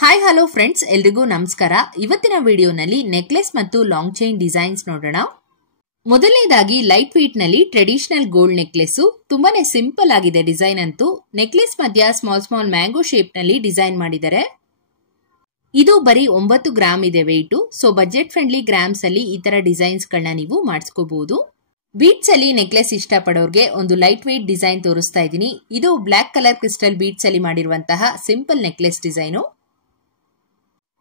Hi hello friends, ಎಲ್ರಿಗೂ ನಮಸ್ಕಾರ. ಇವತ್ತಿನ ವಿಡಿಯೋನಲ್ಲಿ ನೆಕ್ಲೆಸ್ ಮತ್ತು ಲಾಂಗ್ ಚೈನ್ ಡಿಸೈನ್ಸ್ ನೋಡೋಣ. ಮೊದಲನೇದಾಗಿ ಲೈಟ್ ವೇಟ್ ನಲ್ಲಿ ಟ್ರೆಡಿಷನಲ್ ಗೋಲ್ಡ್ ನೆಕ್ಲೆಸ್. ತುಂಬಾನೇ ಸಿಂಪಲ್ ಆಗಿದೆ ಡಿಸೈನ್ ಅಂತೂ. ನೆಕ್ಲೆಸ್ ಮಧ್ಯ ಸ್ಮಾಲ್ ಮ್ಯಾಂಗೋ ಶೇಪ್ ನಲ್ಲಿ ಡಿಸೈನ್ ಮಾಡಿದ್ದಾರೆ. ಇದು ಬರೀ 9 ಗ್ರಾಮ್ ಇದೆ weight. So budget friendly grams ಅಲ್ಲಿ ಈ ತರ ಡಿಸೈನ್ಸ್ ಗಳನ್ನ ನೀವು ಮಾಡಿಸ್ಕೋಬಹುದು. ಬೀಡ್ಸ್ ಅಲ್ಲಿ ನೆಕ್ಲೆಸ್ ಇಷ್ಟಪಡೋರ್ಗೆ ಒಂದು ಲೈಟ್ ವೇಟ್ ಡಿಸೈನ್ ತೋರಿಸ್ತಾ ಇದ್ದೀನಿ. ಇದು ಬ್ಲಾಕ್ ಕಲರ್ ಕ್ರಿಸ್ಟಲ್ ಬೀಡ್ಸ್ ಅಲ್ಲಿ ಮಾಡಿರುವಂತಹ ಸಿಂಪಲ್ ನೆಕ್ಲೆಸ್ ಡಿಸೈನು.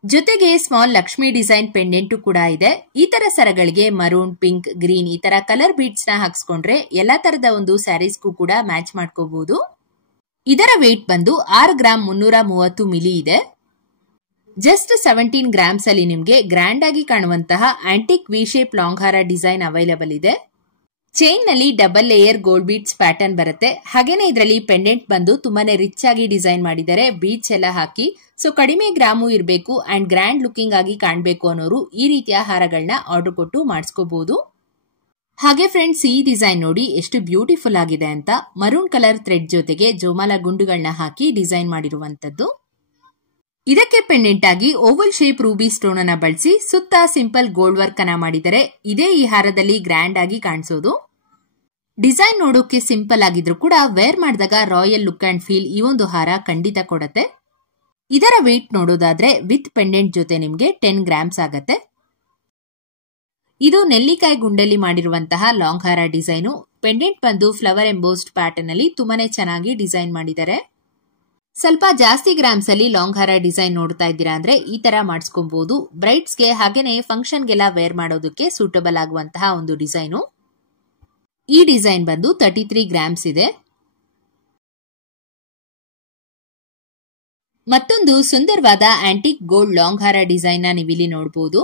ಜೊತೆಗೆ ಸ್ಮಾಲ್ ಲಕ್ಷ್ಮಿ ಡಿಸೈನ್ ಪೆಂಡೆಂಟ್ ಕೂಡ ಇದೆ. ಈ ತರ ಸರಗಳಿಗೆ ಮರೂನ್, ಪಿಂಕ್, ಗ್ರೀನ್ ಈ ತರ ಕಲರ್ ಬೀಡ್ಸ್ ನ ಹಾಕ್ಸ್ಕೊಂಡ್ರೆ ಎಲ್ಲಾ ತರದ ಒಂದು ಸ್ಯಾರೀಸ್ಗೂ ಕೂಡ ಮ್ಯಾಚ್ ಮಾಡ್ಕೋಬಹುದು. ಇದರ ವೇಟ್ ಬಂದು 6 ಗ್ರಾಮ್ 330 ಮಿಲಿ ಇದೆ. ಜಸ್ಟ್ 17 ಗ್ರಾಮ್ಸ್ ಅಲ್ಲಿ ನಿಮ್ಗೆ ಗ್ರ್ಯಾಂಡ್ ಆಗಿ ಕಾಣುವಂತಹ ಆಂಟಿಕ್ ವಿ ಶೇಪ್ ಲಾಂಗ್ ಹಾರ ಡಿಸೈನ್ ಅವೈಲಬಲ್ ಇದೆ. ಚೈನ್ ನಲ್ಲಿ double layer gold beads pattern ಬರುತ್ತೆ. ಹಾಗೇನೆ ಇದರಲ್ಲಿ ಪೆಂಡೆಂಟ್ ಬಂದು ತುಂಬಾನೇ ರಿಚ್ ಆಗಿ ಡಿಸೈನ್ ಮಾಡಿದ್ದಾರೆ, ಬೀಡ್ಸ್ ಎಲ್ಲ ಹಾಕಿ. ಸೊ ಕಡಿಮೆ ಗ್ರಾಮು ಇರಬೇಕು ಅಂಡ್ ಗ್ರ್ಯಾಂಡ್ ಲುಕಿಂಗ್ ಆಗಿ ಕಾಣಬೇಕು ಅನ್ನೋರು ಈ ರೀತಿಯ ಹಾರಗಳನ್ನ ಆರ್ಡರ್ ಕೊಟ್ಟು ಮಾಡಿಸ್ಕೋಬಹುದು. ಹಾಗೆ ಫ್ರೆಂಡ್ಸ್, ಈ ಡಿಸೈನ್ ನೋಡಿ ಎಷ್ಟು ಬ್ಯೂಟಿಫುಲ್ ಆಗಿದೆ ಅಂತ. ಮರೂನ್ ಕಲರ್ ಥ್ರೆಡ್ ಜೊತೆಗೆ ಜೋಮಾಲ ಗುಂಡುಗಳನ್ನ ಹಾಕಿ ಡಿಸೈನ್ ಮಾಡಿರುವಂತದ್ದು. ಇದಕ್ಕೆ ಪೆಂಡೆಂಟ್ ಆಗಿ ಓವಲ್ ಶೇಪ್ ರೂಬಿ ಸ್ಟೋನ್ ಅನ್ನ ಬಳಸಿ ಸುತ್ತ ಸಿಂಪಲ್ ಗೋಲ್ಡ್ ವರ್ಕ್ ಅನ್ನ ಮಾಡಿದರೆ ಇದೇ ಈ ಹಾರದಲ್ಲಿ ಗ್ರ್ಯಾಂಡ್ ಆಗಿ ಕಾಣಿಸೋದು. ಡಿಸೈನ್ ನೋಡೋಕೆ ಸಿಂಪಲ್ ಆಗಿದ್ರು ಕೂಡ ವೇರ್ ಮಾಡಿದಾಗ ರಾಯಲ್ ಲುಕ್ ಅಂಡ್ ಫೀಲ್ ಈ ಒಂದು ಹಾರ ಖಂಡಿತ ಕೊಡುತ್ತೆ. ಇದರ ವೆಯ್ಟ್ ನೋಡೋದಾದ್ರೆ ವಿತ್ ಪೆಂಡೆಂಟ್ ಜೊತೆ ನಿಮ್ಗೆ 10 ಗ್ರಾಮ್ಸ್ ಆಗತ್ತೆ. ಇದು ನೆಲ್ಲಿಕಾಯಿ ಗುಂಡಲ್ಲಿ ಮಾಡಿರುವಂತಹ ಲಾಂಗ್ ಹಾರ ಡಿಸೈನು. ಪೆಂಡೆಂಟ್ ಬಂದು ಫ್ಲವರ್ ಎಂಬೋಸ್ಡ್ ಪ್ಯಾಟರ್ನ್ ಅಲ್ಲಿ ತುಂಬಾನೇ ಚೆನ್ನಾಗಿ ಡಿಸೈನ್ ಮಾಡಿದ್ದಾರೆ. ಸ್ವಲ್ಪ ಜಾಸ್ತಿ ಗ್ರಾಮ್ಸ್ ಅಲ್ಲಿ ಲಾಂಗ್ ಹಾರ ಡಿಸೈನ್ ನೋಡ್ತಾ ಇದ್ದೀರಾ ಅಂದ್ರೆ ಈ ತರ ಮಾಡಿಸ್ಕೊಬಹುದು. ಬ್ರೈಡ್ಸ್ಗೆ ಹಾಗೇನೆ ಫಂಕ್ಷನ್ಗೆಲ್ಲ ವೇರ್ ಮಾಡೋದಕ್ಕೆ ಸೂಟಬಲ್ ಆಗುವಂತಹ ಒಂದು ಡಿಸೈನು. ಈ ಡಿಸೈನ್ ಬಂದು 33 ಗ್ರಾಮ್ಸ್ ಇದೆ. ಮತ್ತೊಂದು ಸುಂದರವಾದ ಆಂಟಿಕ್ ಗೋಲ್ಡ್ ಲಾಂಗ್ ಹಾರ ಡಿಸೈನ್ ನ ನೀವಿಲ್ಲಿ ನೋಡಬಹುದು.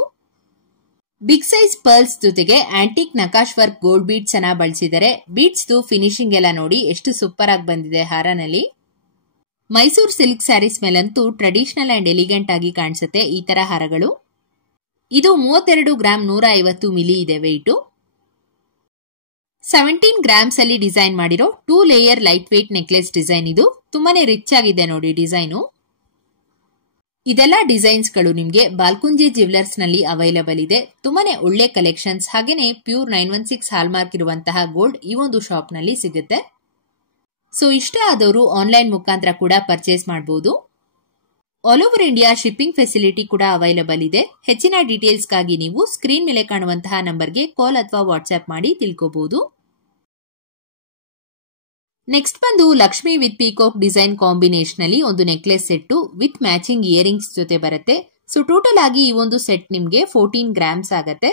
ಬಿಗ್ ಸೈಜ್ ಪರ್ಲ್ಸ್ ಜೊತೆಗೆ ಆಂಟಿಕ್ ನಕಾಶ್ ವರ್ಕ್ ಗೋಲ್ಡ್ ಬೀಡ್ಸ್ ಅನ್ನ ಬಳಸಿದರೆ ಬೀಡ್ಸ್ ಫಿನಿಶಿಂಗ್ ಎಲ್ಲ ನೋಡಿ ಎಷ್ಟು ಸೂಪರ್ ಆಗಿ ಬಂದಿದೆ ಹಾರನಲ್ಲಿ. ಮೈಸೂರು ಸಿಲ್ಕ್ ಸ್ಯಾರೀಸ್ ಮೇಲಂತೂ ಟ್ರೆಡಿಷನಲ್ ಅಂಡ್ ಎಲಿಗೆಂಟ್ ಆಗಿ ಕಾಣಿಸುತ್ತೆ ಈ ತರ ಹಾರಗಳು. ಇದು 32 ಗ್ರಾಮ್ 150 ಮಿಲಿ ಇದೆ ವೆಯ್ಟ್. 17 ಗ್ರಾಮ್ಸ್ ಅಲ್ಲಿ ಡಿಸೈನ್ ಮಾಡಿರೋ 2 layer light weight necklace design. ಇದು ತುಂಬಾನೇ ರಿಚ್ ಆಗಿದೆ ನೋಡಿ ಡಿಸೈನು. ಇದೆಲ್ಲ ಡಿಸೈನ್ಸ್ ಗಳು ನಿಮ್ಗೆ ಬಾಲ್ಕುಂಜಿ ಜ್ಯುವೆಲರ್ಸ್ ನಲ್ಲಿ ಅವೈಲಬಲ್ ಇದೆ. ತುಂಬಾನೇ ಒಳ್ಳೆ ಕಲೆಕ್ಷನ್ಸ್. ಹಾಗೇನೆ ಪ್ಯೂರ್ 916 ಹಾಲ್ಮಾರ್ಕ್ ಇರುವಂತಹ ಗೋಲ್ಡ್ ಈ ಒಂದು ಶಾಪ್ ನಲ್ಲಿ ಸಿಗುತ್ತೆ. ಸೊ ಇಷ್ಟ ಆದವರು ಆನ್ಲೈನ್ ಮುಖಾಂತರ ಕೂಡ ಪರ್ಚೇಸ್ ಮಾಡಬಹುದು. All over India shipping facility ಕೂಡ ಅವೈಲಬಲ್ ಇದೆ. ಹೆಚ್ಚಿನ ಡೀಟೇಲ್ಸ್ಗಾಗಿ ನೀವು ಸ್ಕ್ರೀನ್ ಮೇಲೆ ಕಾಣುವಂತಹ ನಂಬರ್ಗೆ ಕಾಲ್ ಅಥವಾ ವಾಟ್ಸ್ಆಪ್ ಮಾಡಿ ತಿಳ್ಕೋಬಹುದು. ನೆಕ್ಸ್ಟ್ ಬಂದು Lakshmi with peacock design combination ಅಲ್ಲಿ ಒಂದು necklace set with matching earrings ಜೊತೆ ಬರುತ್ತೆ. ಸೊ ಟೋಟಲ್ ಆಗಿ ಈ ಒಂದು ಸೆಟ್ ನಿಮ್ಗೆ 14 ಗ್ರಾಮ್ಸ್ ಆಗತ್ತೆ.